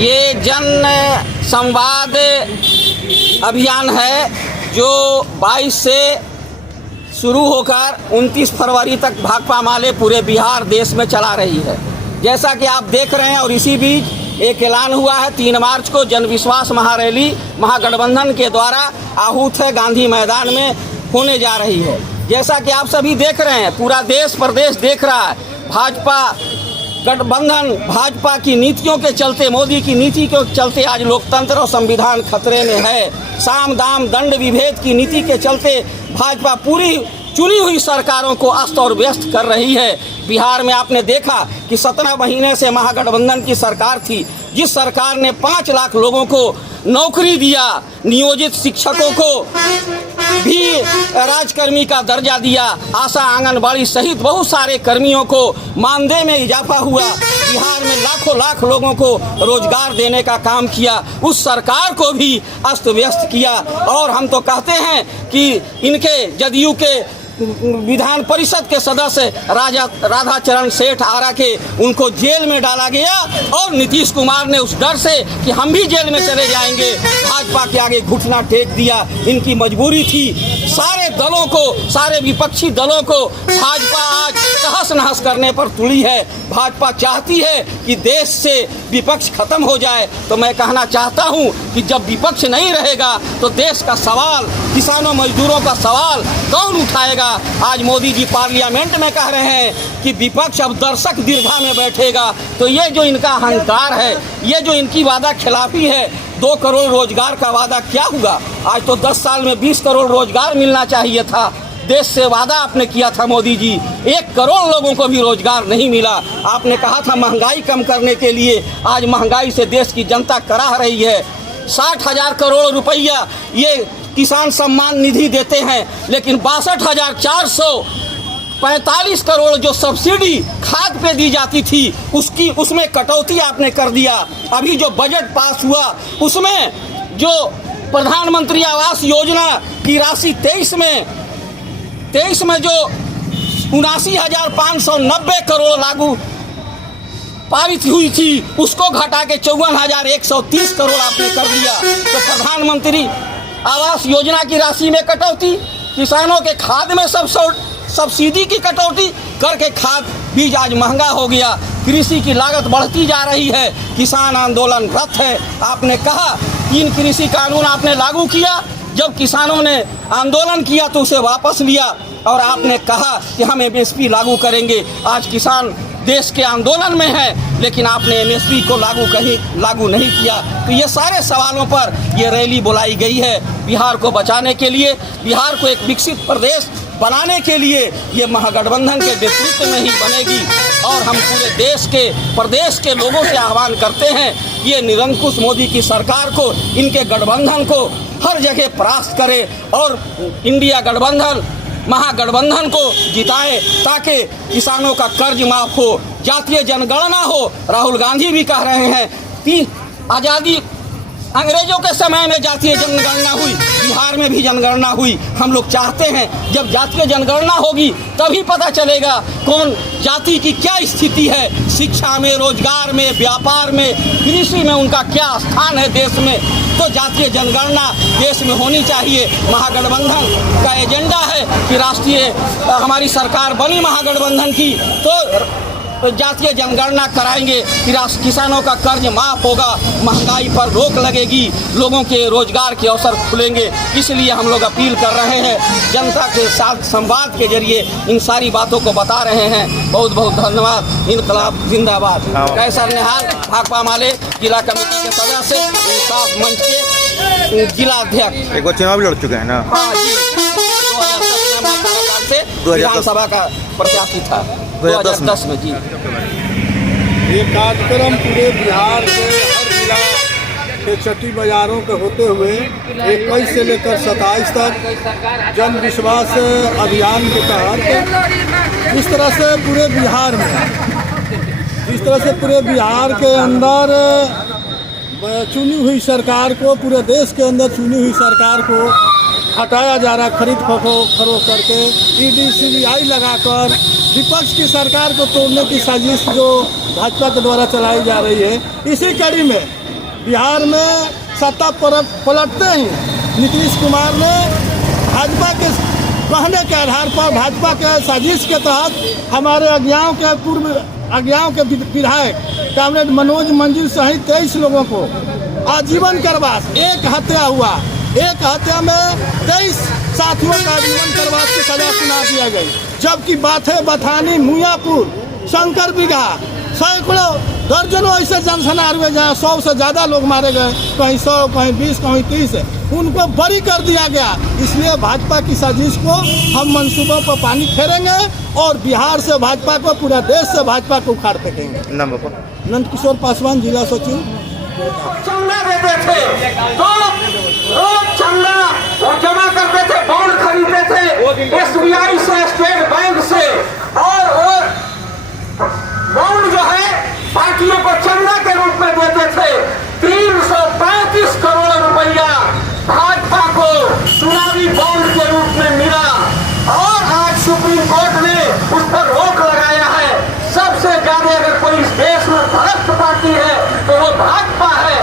ये जन संवाद अभियान है जो 22 से शुरू होकर 29 फरवरी तक भाकपा माले पूरे बिहार देश में चला रही है। जैसा कि आप देख रहे हैं, और इसी बीच एक ऐलान हुआ है 3 मार्च को जन विश्वास महारैली महागठबंधन के द्वारा आहूत है गांधी मैदान में होने जा रही है। जैसा कि आप सभी देख रहे हैं, पूरा देश प्रदेश देख रहा है, भाजपा गठबंधन भाजपा की नीतियों के चलते, मोदी की नीति के चलते आज लोकतंत्र और संविधान खतरे में है। साम दाम दंड विभेद की नीति के चलते भाजपा पूरी चुनी हुई सरकारों को अस्त और व्यस्त कर रही है। बिहार में आपने देखा कि 17 महीने से महागठबंधन की सरकार थी, जिस सरकार ने 5 लाख लोगों को नौकरी दिया, नियोजित शिक्षकों को भी राजकर्मी का दर्जा दिया, आशा आंगनबाड़ी सहित बहुत सारे कर्मियों को मानदेय में इजाफा हुआ, बिहार में लाखों लाख लोगों को रोजगार देने का काम किया, उस सरकार को भी अस्त व्यस्त किया। और हम तो कहते हैं कि इनके जदयू के विधान परिषद के सदस्य राधाचरण सेठ आरा के उनको जेल में डाला गया, और नीतीश कुमार ने उस डर से कि हम भी जेल में चले जाएंगे भाजपा के आगे घुटना टेक दिया। इनकी मजबूरी थी। सारे दलों को, सारे विपक्षी दलों को भाजपा आज तहस नहस करने पर तुली है। भाजपा चाहती है कि देश से विपक्ष खत्म हो जाए। तो मैं कहना चाहता हूं कि जब विपक्ष नहीं रहेगा तो देश का सवाल, किसानों मजदूरों का सवाल कौन उठाएगा। आज मोदी जी पार्लियामेंट में कह रहे हैं कि विपक्ष अब दर्शक दीर्घा में बैठेगा। तो ये जो इनका अहंकार है, ये जो इनकी वादा खिलाफी है, 2 करोड़ रोजगार का वादा क्या हुआ? आज तो 10 साल में 20 करोड़ रोजगार मिलना चाहिए था। देश से वादा आपने किया था मोदी जी, 1 करोड़ लोगों को भी रोजगार नहीं मिला। आपने कहा था महंगाई कम करने के लिए, आज महंगाई से देश की जनता कराह रही है। 60,000 करोड़ रुपया ये किसान सम्मान निधि देते हैं, लेकिन 62,445 करोड़ जो सब्सिडी खाद पे दी जाती थी उसमें कटौती आपने कर दिया। अभी जो बजट पास हुआ उसमें जो प्रधानमंत्री आवास योजना की राशि 23 में जो 79,590 करोड़ लागू पारित हुई थी, उसको घटा के 54,130 करोड़ आपने कर दिया। तो प्रधानमंत्री आवास योजना की राशि में कटौती, किसानों के खाद में सब्सिडी की कटौती करके खाद बीज आज महंगा हो गया, कृषि की लागत बढ़ती जा रही है, किसान आंदोलनरत है। आपने कहा 3 कृषि कानून आपने लागू किया, जब किसानों ने आंदोलन किया तो उसे वापस लिया, और आपने कहा कि हम MSP लागू करेंगे। आज किसान देश के आंदोलन में है, लेकिन आपने MSP को लागू नहीं किया। तो ये सारे सवालों पर ये रैली बुलाई गई है। बिहार को बचाने के लिए, बिहार को एक विकसित प्रदेश बनाने के लिए ये महागठबंधन के नेतृत्व में ही बनेगी। और हम पूरे प्रदेश के लोगों से आह्वान करते हैं, ये निरंकुश मोदी की सरकार को, इनके गठबंधन को हर जगह परास्त करे और इंडिया गठबंधन महागठबंधन को जिताए, ताकि किसानों का कर्ज माफ हो, जातीय जनगणना हो। राहुल गांधी भी कह रहे हैं कि आज़ादी अंग्रेजों के समय में जातीय जनगणना हुई, बिहार में भी जनगणना हुई। हम लोग चाहते हैं जब जातीय जनगणना होगी तभी पता चलेगा कौन जाति की क्या स्थिति है, शिक्षा में, रोजगार में, व्यापार में, कृषि में उनका क्या स्थान है देश में। तो जातीय जनगणना देश में होनी चाहिए। महागठबंधन का एजेंडा है कि राष्ट्रीय हमारी सरकार बनी महागठबंधन की तो जातीय जनगणना कराएंगे, फिर किसानों का कर्ज माफ होगा, महंगाई पर रोक लगेगी, लोगों के रोजगार के अवसर खुलेंगे। इसलिए हम लोग अपील कर रहे हैं, जनता के साथ संवाद के जरिए इन सारी बातों को बता रहे हैं। बहुत बहुत धन्यवाद। इनकलाब जिंदाबाद। कैसर निहाल, भाकपा माले जिला कमेटी के सदस्य, इंसाफ मंच के जिला अध्यक्ष। एक बार चुनाव भी लड़ चुके हैं ना? हाँ जी, 2010 से विधानसभा का प्रत्याशी था, 2010 में। जी, ये कार्यक्रम पूरे बिहार के हर जिला के छठी बाजारों के होते हुए 21 से लेकर 27 तक जन विश्वास अभियान के तहत जिस तरह से पूरे बिहार के अंदर चुनी हुई सरकार को, पूरे देश के अंदर चुनी हुई सरकार को हटाया जा रहा, खरीद फरोख्त करके ED CBI लगाकर विपक्ष की सरकार को तोड़ने की साजिश जो भाजपा के द्वारा चलाई जा रही है। इसी कड़ी में बिहार में सत्ता पलटते ही नीतीश कुमार ने भाजपा के कहने के आधार पर, भाजपा के साजिश के तहत हमारे अज्ञाओं के विधायक कामरेड मनोज मंजिल सहित 23 लोगों को आजीवन कारावास, एक हत्या हुआ, एक हत्या में 23 साथियों का आजीवन कारावास की सजा सुना दिया गई। जबकि बाथे, बथानी, मुयापुर, शंकर बिघा, सैकड़ों दर्जनों ऐसे जनसनार हुए जहाँ 100 से ज़्यादा लोग मारे गए, कहीं 100, कहीं 20, कहीं 30, उनको बरी कर दिया गया। इसलिए भाजपा की साजिश को हम मंसूबों पर पानी फेरेंगे और बिहार से भाजपा को, पूरा देश से भाजपा को उखाड़ फेंकेंगे। नंद किशोर पासवान, जिला सचिव। चंदा देते थे तो रोज चंदा और जमा करते थे, बॉन्ड खरीदते थे SBI से, स्टेट बैंक से, और वो बॉन्ड जो है पार्टियों को चंदा के रूप में देते थे। 335 करोड़ रुपया भाजपा को चुनावी बॉन्ड के रूप में मिला और आज सुप्रीम कोर्ट ने उस पर रोक लगाया है। सबसे ज्यादा अगर कोई इस देश में भ्रष्ट पार्टी है तो वो भाजपा है।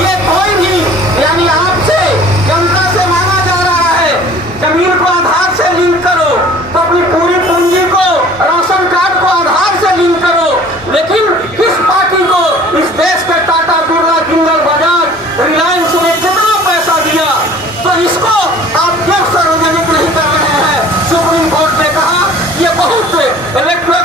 ये कोई भी, यानी आपसे, जनता से मांगा जा रहा है जमीन को आधार से लिंक करो, तो अपनी पूरी पूंजी को, राशन कार्ड को आधार से लिंक करो, लेकिन किस पार्टी को इस देश के टाटा, बिरला, जिंदल, बजाज, रिलायंस ने कितना पैसा दिया, तो इसको आप क्यों सार्वजनिक नहीं कर रहे हैं? सुप्रीम कोर्ट ने कहा ये बहुत इलेक्ट्रॉनिक